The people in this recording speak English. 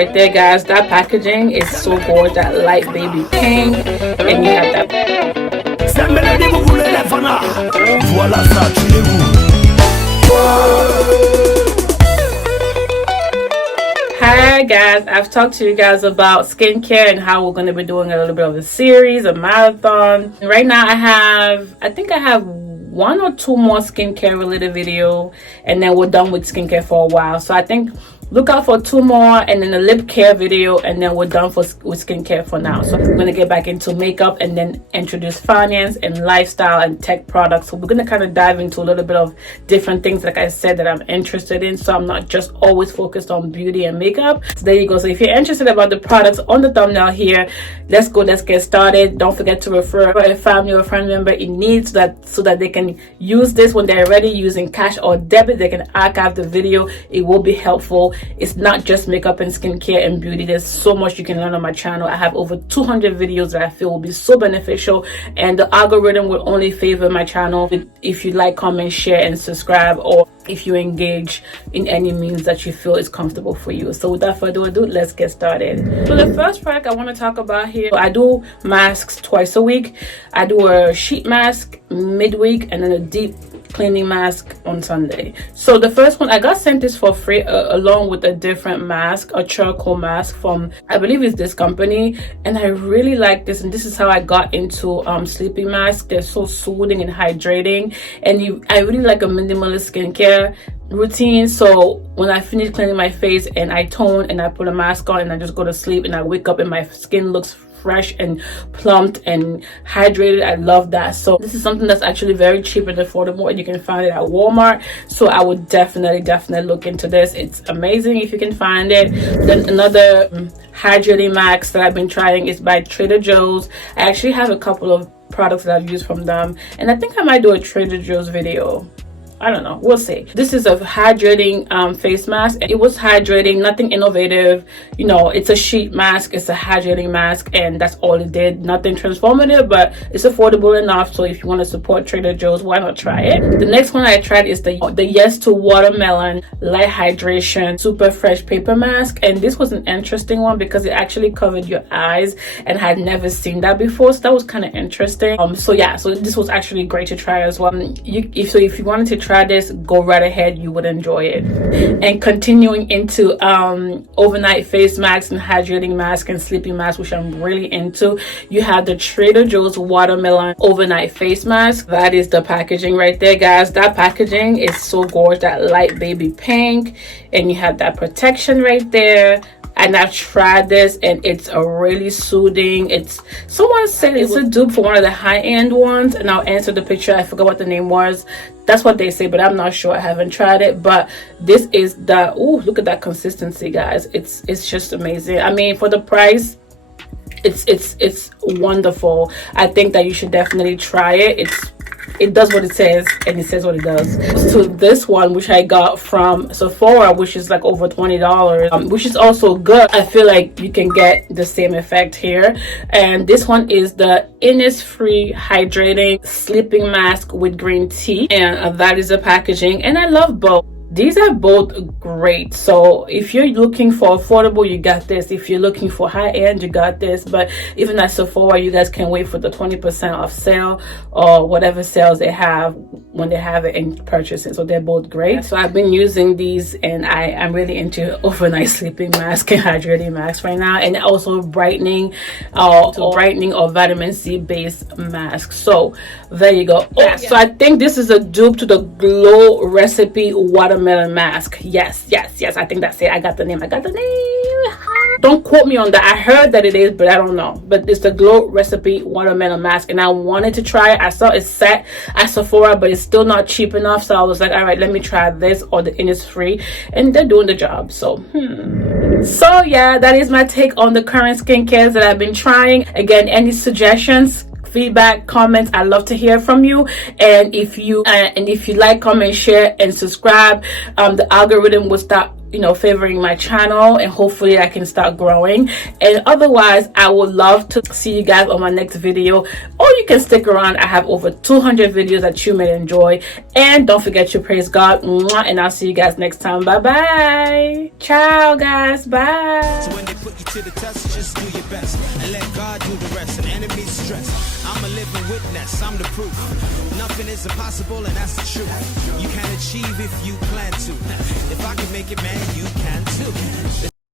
Right there, guys, that packaging is so gorgeous. That light baby pink, and you have that. Hi guys, I've talked to you guys about skincare and how we're going to be doing a little bit of a series, a marathon. Right now I think I have 1 or 2 more skincare related video, and then we're done with skincare for a while. So I think look out for 2 more, and then a lip care video, and then we're done with skincare for now. So we're gonna get back into makeup and then introduce finance and lifestyle and tech products. So we're gonna kind of dive into a little bit of different things, like I said, that I'm interested in, so I'm not just always focused on beauty and makeup. So there you go. So if you're interested about the products on the thumbnail here, let's get started. Don't forget to refer a family or friend member in need, so that they can use this when they're ready using cash or debit. They can archive the video. It will be helpful. It's not just makeup and skincare and beauty. There's so much you can learn on my channel. I have over 200 videos that I feel will be so beneficial, and the algorithm will only favor my channel if you like, comment, share, and subscribe, or if you engage in any means that you feel is comfortable for you. So without further ado, let's get started. So the first product I want to talk about here, I do masks twice a week. I do a sheet mask midweek and then a deep cleaning mask on Sunday. So the first one, I got sent this for free along with a different mask, a charcoal mask from, I believe it's this company, and I really like this. And this is how I got into sleeping masks. They're so soothing and hydrating, and I really like a minimalist skincare routine. So when I finish cleaning my face and I tone and I put a mask on and I just go to sleep, and I wake up and my skin looks fresh and plumped and hydrated. I love that. So this is something that's actually very cheap and affordable, and you can find it at Walmart. So I would definitely look into this. It's amazing if you can find it. Then another hydrating mask that I've been trying is by Trader Joe's. I actually have a couple of products that I've used from them, and I think I might do a Trader Joe's video. I don't know, we'll see. This is a hydrating face mask. It was hydrating, nothing innovative. You know, it's a sheet mask, it's a hydrating mask, and that's all it did. Nothing transformative, but it's affordable enough. So if you want to support Trader Joe's, why not try it? The next one I tried is the Yes to Watermelon Light Hydration Super Fresh Paper Mask. And this was an interesting one because it actually covered your eyes, and I had never seen that before. So that was kind of interesting. So yeah, so this was actually great to try as well. If you wanted to try this, go right ahead, you would enjoy it. And continuing into overnight face masks and hydrating mask and sleeping mask, which I'm really into, you have the Trader Joe's Watermelon Overnight Face Mask. That is the packaging right there, guys. That packaging is so gorgeous, that light baby pink, and you have that protection right there. And I've tried this, and it's a really soothing. Someone said it's a dupe for one of the high-end ones, and I'll answer the picture. I forgot what the name was. That's what they say, but I'm not sure. I haven't tried it, but this is the, ooh, look at that consistency, guys. It's just amazing. I mean, for the price, it's wonderful. I think that you should definitely try it. It does what it says, and it says what it does. So this one, which I got from Sephora, which is like over $20, which is also good. I feel like you can get the same effect here. And this one is the INNISFREE Hydrating Sleeping Mask with green tea, and that is the packaging. And I love both. These are both great. So if you're looking for affordable, you got this. If you're looking for high end, you got this. But even at Sephora, you guys can wait for the 20% off sale or whatever sales they have when they have it and purchase it. So they're both great. So I've been using these, and I'm really into overnight sleeping mask and hydrating mask right now, and also brightening or vitamin C based mask. So there you go. So I think this is a dupe to the Glow Recipe Watermelon Mask. Yes, I think that's it. I got the name. Don't quote me on that. I heard that it is, but I don't know. But it's the Glow Recipe Watermelon Mask, and I wanted to try it. I saw it set at Sephora, but it's still not cheap enough. So I was like, all right, let me try this or the INNISFREE, and they're doing the job. So So yeah, that is my take on the current skincares that I've been trying. Again, any suggestions, feedback, comments. I love to hear from you. And if you like, comment, share, and subscribe, the algorithm will start favoring my channel, and hopefully I can start growing. And otherwise, I would love to see you guys on my next video, or you can stick around. I have over 200 videos that you may enjoy. And don't forget to praise God. And I'll see you guys next time. Bye bye. Ciao guys. Bye. So when they put you to the test, just do your best and let God do the rest. And enemies stress, I'm a living witness, I'm the proof. Nothing is impossible, and that's the truth. You can achieve if you plan to. If I can make it, man, you can too.